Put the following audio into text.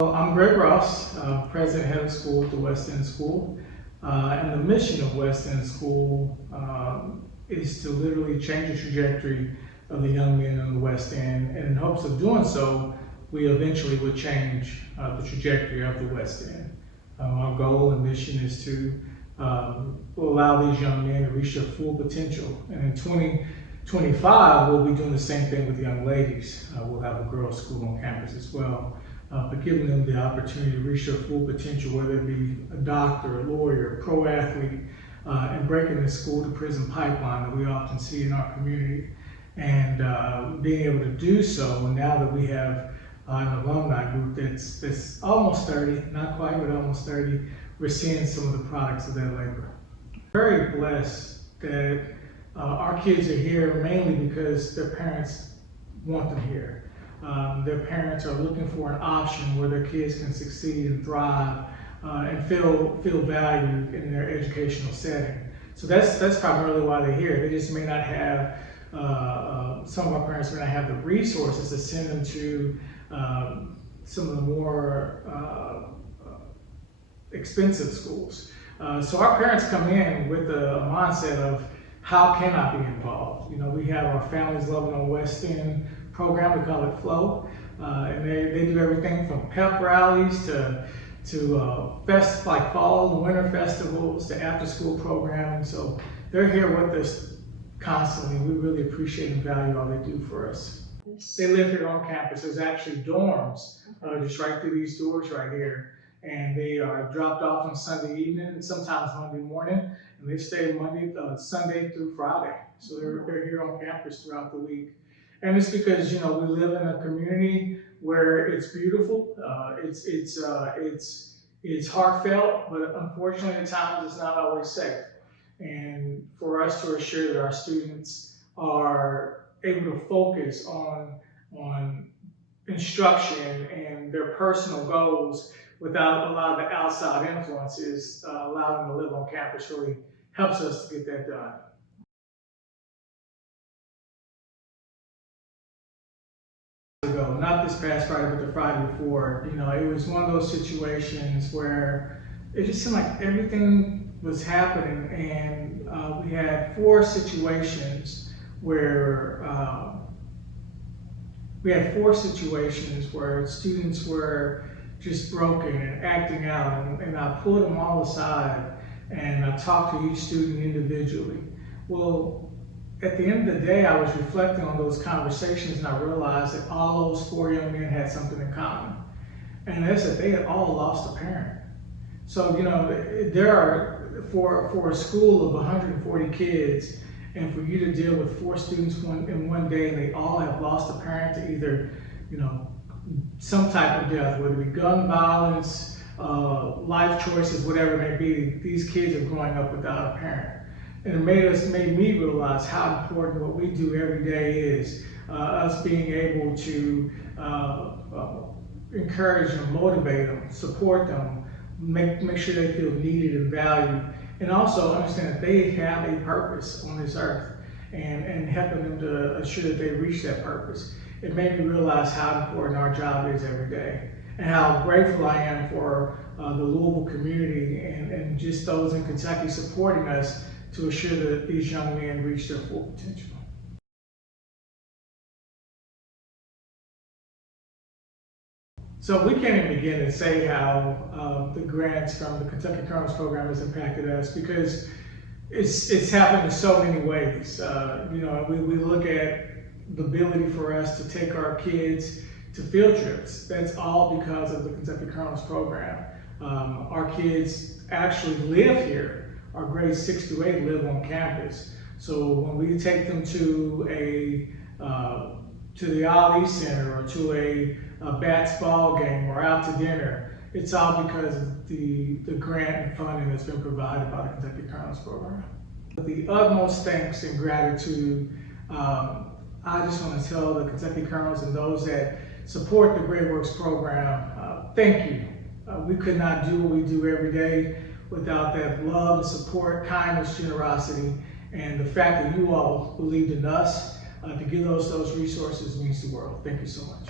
Well, I'm Greg Ross, President Head of School at the West End School. And the mission of West End School is to literally change the trajectory of the young men in the West End. And in hopes of doing so, we eventually would change the trajectory of the West End. Our goal and mission is to allow these young men to reach their full potential. And in 2025, we'll be doing the same thing with young ladies. We'll have a girls' school on campus as well. But giving them the opportunity to reach their full potential, whether it be a doctor, a lawyer, a pro athlete, and breaking the school to prison pipeline that we often see in our community. And being able to do so, and now that we have an alumni group that's almost 30, not quite, but almost 30, we're seeing some of the products of that labor. Very blessed that our kids are here mainly because their parents want them here. Their parents are looking for an option where their kids can succeed and thrive and feel valued in their educational setting. So that's primarily why they're here. They just may not have, some of our parents may not have the resources to send them to some of the more expensive schools. So our parents come in with a mindset of, how can I be involved? You know, we have our Families Loving on West End program, we call it FLOW, and they do everything from pep rallies to like fall and winter festivals to after school programming. So they're here with us constantly. We really appreciate and value all they do for us. They live here on campus. There's actually dorms just right through these doors right here. And they are dropped off on Sunday evening and sometimes Monday morning. And they stay Sunday through Friday. So they're here on campus throughout the week. And it's because, you know, we live in a community where it's beautiful, it's heartfelt, but unfortunately at times it's not always safe. And for us to assure that our students are able to focus on instruction and their personal goals without a lot of the outside influences, allowing them to live on campus really helps us to get that done. Not this past Friday, but the Friday before, you know, it was one of those situations where it just seemed like everything was happening, and we had four situations where students were just broken and acting out, and I pulled them all aside and I talked to each student individually. Well, at the end of the day, I was reflecting on those conversations and I realized that all those four young men had something in common. And that's that they had all lost a parent. So, you know, there are, for a school of 140 kids, and for you to deal with four students in one day, and they all have lost a parent to either, you know, some type of death, whether it be gun violence, life choices, whatever it may be, these kids are growing up without a parent. And it made me realize how important what we do every day is, us being able to encourage them, motivate them, support them, make sure they feel needed and valued, and also understand that they have a purpose on this earth, and helping them to ensure that they reach that purpose. It made me realize how important our job is every day, and how grateful I am for the Louisville community and just those in Kentucky supporting us to assure that these young men reach their full potential. So we can't even begin to say how the grants from the Kentucky Colonels Program has impacted us, because it's happened in so many ways. You know, we look at the ability for us to take our kids to field trips. That's all because of the Kentucky Colonels Program. Our kids actually live here. Our grades 6 through 8 live on campus. So when we take them to the Ali Center or to a Bats ball game or out to dinner, it's all because of the grant and funding that's been provided by the Kentucky Colonels Program. With the utmost thanks and gratitude, I just want to tell the Kentucky Colonels and those that support the Great Works program, thank you. We could not do what we do every day without that love, support, kindness, generosity, and the fact that you all believed in us to give those resources means the world. Thank you so much.